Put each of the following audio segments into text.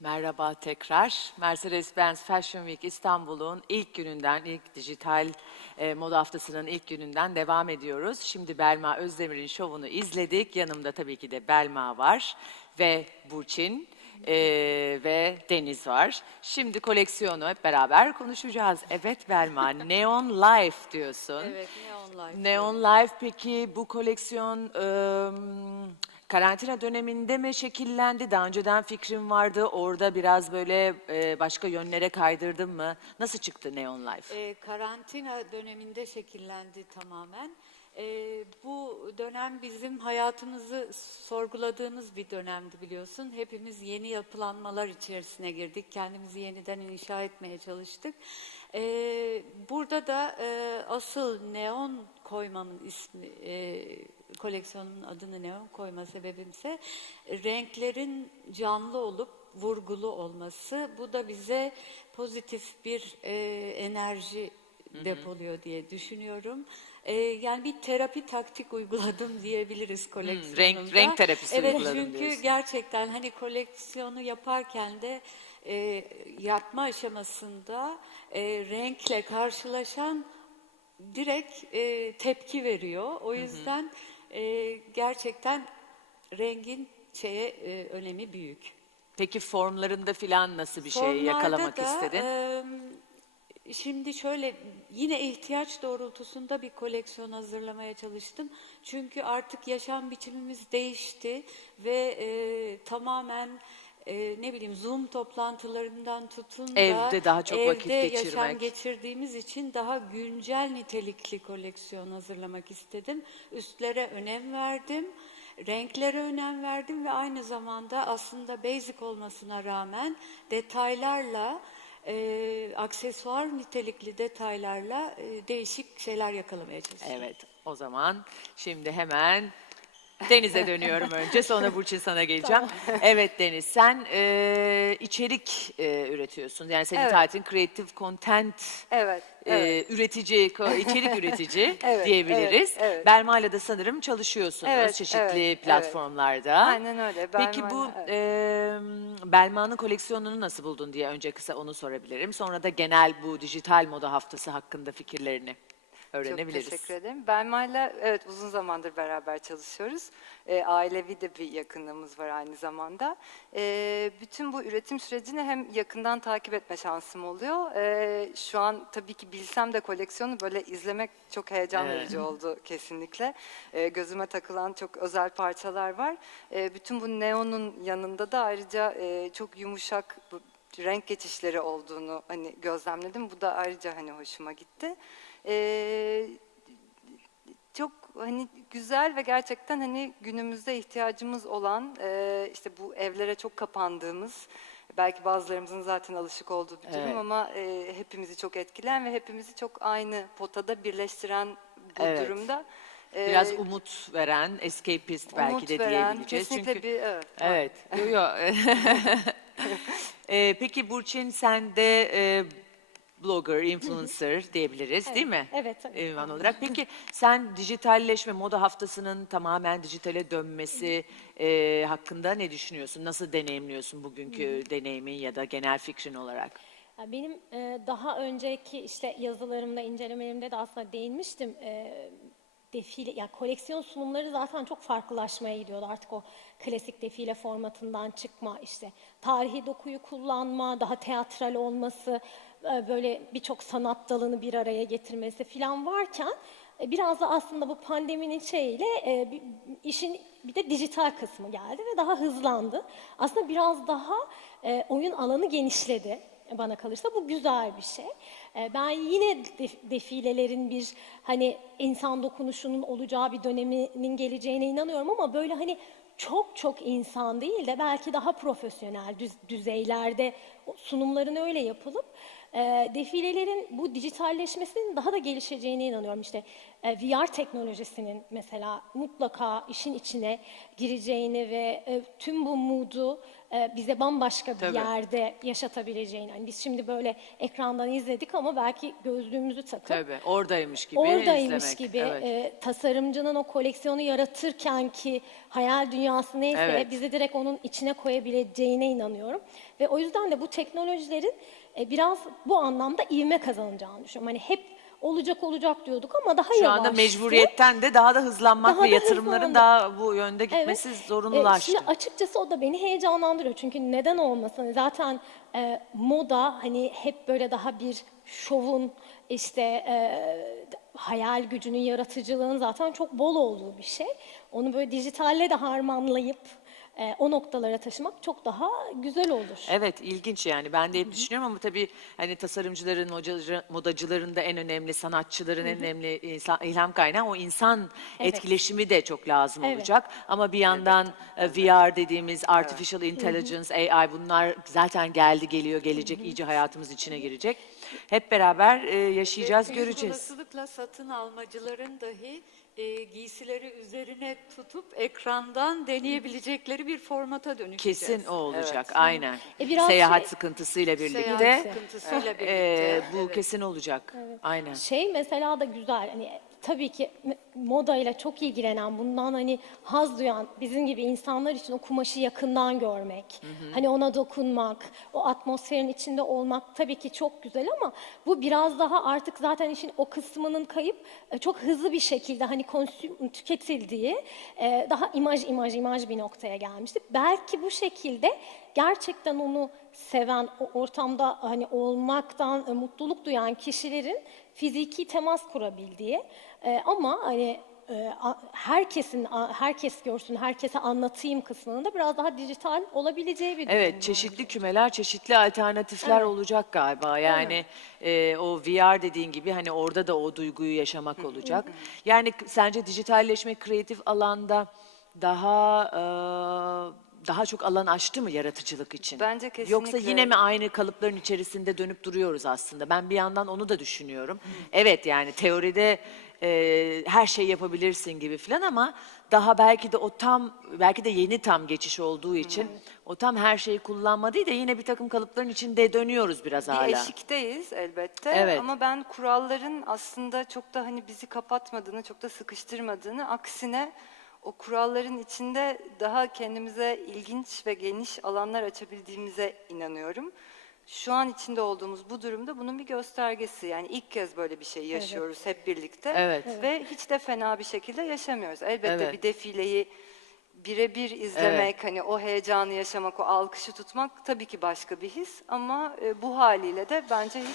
Merhaba tekrar. Mercedes-Benz Fashion Week İstanbul'un ilk gününden, ilk dijital moda haftasının ilk gününden devam ediyoruz. Şimdi Belma Özdemir'in şovunu izledik. Yanımda tabii ki de Belma var ve Burçin ve Deniz var. Şimdi koleksiyonu hep beraber konuşacağız. Evet Belma, Neon Life diyorsun. Evet, Neon Life. Neon Life peki bu koleksiyon... karantina döneminde mi şekillendi? Daha önceden fikrin vardı. Orada biraz böyle başka yönlere kaydırdın mı? Nasıl çıktı Neon Life? Karantina döneminde şekillendi tamamen. Bu dönem bizim hayatımızı sorguladığımız bir dönemdi biliyorsun. Hepimiz yeni yapılanmalar içerisine girdik. Kendimizi yeniden inşa etmeye çalıştık. Burada da asıl neon koymamın ismi, koleksiyonumun adını neon koyma sebebimse renklerin canlı olup vurgulu olması. Bu da bize pozitif bir enerji depoluyor diye düşünüyorum. Yani bir terapi taktik uyguladım diyebiliriz koleksiyonumda. Renk terapisi evet, uyguladım çünkü diyorsun. gerçekten hani koleksiyonu yaparken de yapma aşamasında renkle karşılaşan direkt tepki veriyor. O yüzden gerçekten rengin önemi büyük. Peki formlarında filan nasıl bir şey Formlarda yakalamak da, istedin? Şimdi şöyle yine ihtiyaç doğrultusunda bir koleksiyon hazırlamaya çalıştım. Çünkü artık yaşam biçimimiz değişti ve tamamen ne bileyim Zoom toplantılarından tutun da Evde daha çok vakit evde geçirmek. yaşam geçirdiğimiz için daha güncel nitelikli koleksiyon hazırlamak istedim. Üstlere önem verdim. Renklere önem verdim ve aynı zamanda aslında basic olmasına rağmen detaylarla, aksesuar nitelikli detaylarla değişik şeyler yakalamaya çalıştım. Evet, o zaman şimdi hemen Deniz'e dönüyorum önce, sonra Burçin sana geleceğim. Evet Deniz, sen içerik üretiyorsun. Yani senin Evet. title'in Creative Content Evet, evet. üretici, içerik üretici Evet, diyebiliriz. evet, evet. Belma'yla da sanırım çalışıyorsunuz Evet, çeşitli evet, platformlarda. Aynen öyle. Peki bu Belma'nın koleksiyonunu nasıl buldun diye önce kısa onu sorabilirim. Sonra da genel bu dijital moda haftası hakkında fikirlerini öğrenebiliriz. Çok teşekkür ederim. Belma'yla evet uzun zamandır beraber çalışıyoruz. Ailevi de bir yakınlığımız var aynı zamanda. Bütün bu üretim sürecini hem yakından takip etme şansım oluyor. Şu an tabii ki bilsem de koleksiyonu böyle izlemek çok heyecan verici oldu kesinlikle. Gözüme takılan çok özel parçalar var. Bütün bu neonun yanında da ayrıca çok yumuşak renk geçişleri olduğunu hani gözlemledim. Bu da ayrıca hani hoşuma gitti. Çok hani güzel ve gerçekten hani günümüzde ihtiyacımız olan işte bu evlere çok kapandığımız belki bazılarımızın zaten alışık olduğu bir durum ama hepimizi çok etkileyen ve hepimizi çok aynı potada birleştiren bu durumda. Biraz umut veren, escapist belki de diyebileceğiz. Kesinlikle çünkü, bir evet. Yo. Peki Burçin sen de blogger, influencer diyebiliriz değil mi? Evet, tabii. Ünvan olarak. Peki sen dijitalleşme, moda haftasının tamamen dijitale dönmesi hakkında ne düşünüyorsun? Nasıl deneyimliyorsun bugünkü deneyimin ya da genel fikrin olarak? Benim daha önceki işte yazılarımda, incelemelerimde de aslında değinmiştim. Defile, yani koleksiyon sunumları zaten çok farklılaşmaya gidiyordu. Artık o klasik defile formatından çıkma, işte tarihi dokuyu kullanma, daha teatral olması, böyle birçok sanat dalını bir araya getirmesi falan varken biraz da aslında bu pandeminin şeyiyle işin bir de dijital kısmı geldi ve daha hızlandı. Aslında biraz daha oyun alanı genişledi. Bana kalırsa bu güzel bir şey. Ben yine defilelerin bir hani insan dokunuşunun olacağı bir döneminin geleceğine inanıyorum ama böyle hani çok çok insan değil de belki daha profesyonel düzeylerde sunumların öyle yapılıp defilelerin bu dijitalleşmesinin daha da gelişeceğine inanıyorum. İşte VR teknolojisinin mesela mutlaka işin içine gireceğini ve tüm bu mood'u bize bambaşka bir Tabii. yerde yaşatabileceğini. Yani biz şimdi böyle ekrandan izledik ama belki gözlüğümüzü takıp Tabii, oradaymış gibi oradaymış izlemek. gibi Evet. tasarımcının o koleksiyonu yaratırken ki hayal dünyası neyse Evet. bizi direkt onun içine koyabileceğine inanıyorum. Ve o yüzden de bu teknolojilerin biraz bu anlamda ivme kazanacağını düşünüyorum. Hani hep olacak diyorduk ama daha Şu anda yavaştı. mecburiyetten de daha da hızlanmak Daha ve da yatırımların hızlandı. daha bu yönde gitmesi Evet. zorunlulaştı. Şimdi açıkçası o da beni heyecanlandırıyor. Çünkü neden olmasın? Hani zaten moda hani hep böyle daha bir şovun işte hayal gücünün, yaratıcılığın zaten çok bol olduğu bir şey. Onu böyle dijitalle de harmanlayıp o noktalara taşımak çok daha güzel olur. Evet, ilginç yani. Ben de hep düşünüyorum ama tabii hani tasarımcıların, modacıların da en önemli, sanatçıların en önemli ilham kaynağı o insan Evet. etkileşimi de çok lazım Evet. olacak. Ama bir yandan VR dediğimiz Artificial Intelligence, AI bunlar zaten geldi, geliyor, gelecek, iyice hayatımız içine girecek. Hep beraber yaşayacağız, Büyük göreceğiz. olasılıkla satın almacıların dahi giysileri üzerine tutup ekrandan deneyebilecekleri bir formata dönüşeceğiz. Kesin o olacak, Evet. aynen. Biraz Seyahat şey- sıkıntısıyla Seyahat birlikte sıkıntısıyla birlikte. bu evet. kesin olacak. Aynen. Şey mesela da güzel hani tabii ki modayla çok ilgilenen bundan hani haz duyan bizim gibi insanlar için o kumaşı yakından görmek, hani ona dokunmak, o atmosferin içinde olmak tabii ki çok güzel ama bu biraz daha artık zaten işin o kısmının kayıp çok hızlı bir şekilde hani tüketildiği daha imaj bir noktaya gelmişti. Belki bu şekilde gerçekten onu seven, o ortamda hani olmaktan mutluluk duyan kişilerin fiziki temas kurabildiği ama hani herkes görsün, herkese anlatayım kısmının da biraz daha dijital olabileceği bir durum Evet, var. çeşitli kümeler, çeşitli alternatifler Evet. olacak galiba. Yani o VR dediğin gibi hani orada da o duyguyu yaşamak olacak. Yani sence dijitalleşme kreatif alanda daha daha çok alan açtı mı yaratıcılık için? Bence Yoksa kesinlikle. yine mi aynı kalıpların içerisinde dönüp duruyoruz aslında? Ben bir yandan onu da düşünüyorum. Evet yani teoride her şey yapabilirsin gibi falan ama daha belki de belki de yeni tam geçiş olduğu için o tam her şeyi kullanma değil de yine bir takım kalıpların içinde dönüyoruz biraz Bir hala. eşikteyiz elbette Evet. ama ben kuralların aslında çok da hani bizi kapatmadığını, çok da sıkıştırmadığını, aksine o kuralların içinde daha kendimize ilginç ve geniş alanlar açabildiğimize inanıyorum. Şu an içinde olduğumuz bu durumda bunun bir göstergesi. Yani ilk kez böyle bir şey yaşıyoruz hep birlikte Evet. ve hiç de fena bir şekilde yaşamıyoruz. Elbette Evet. bir defileyi birebir izlemek, hani o heyecanı yaşamak, o alkışı tutmak tabii ki başka bir his ama bu haliyle de bence hiç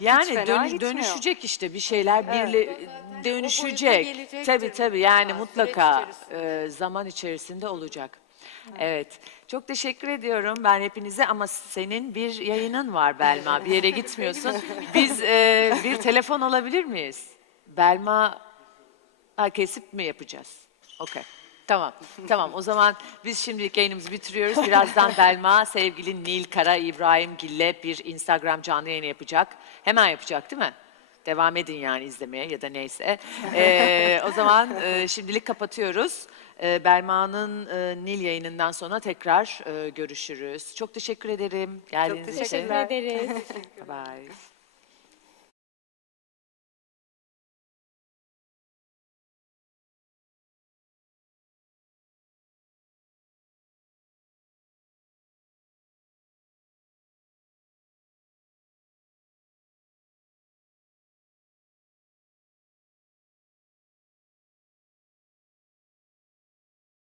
Yani fena gitmiyor. dönüşecek işte bir şeyler dönüşecek. gelecektir Tabii yani mutlaka, mutlaka süreç içerisinde. zaman içerisinde olacak. Evet. Çok teşekkür ediyorum ben hepinize ama senin bir yayının var Belma. Bir yere gitmiyorsun. Biz bir telefon alabilir miyiz? Belma kesip mi yapacağız? Okey. Tamam. Tamam. O zaman biz şimdilik yayınımızı bitiriyoruz. Birazdan Belma sevgili Nil Kara İbrahimgil'le bir Instagram canlı yayını yapacak. Hemen yapacak değil mi? Devam edin yani izlemeye ya da neyse. O zaman şimdilik kapatıyoruz. Belma'nın Nil yayınından sonra tekrar görüşürüz. Çok teşekkür ederim geldiğiniz için. teşekkürler. Teşekkür ederiz. Bye bye.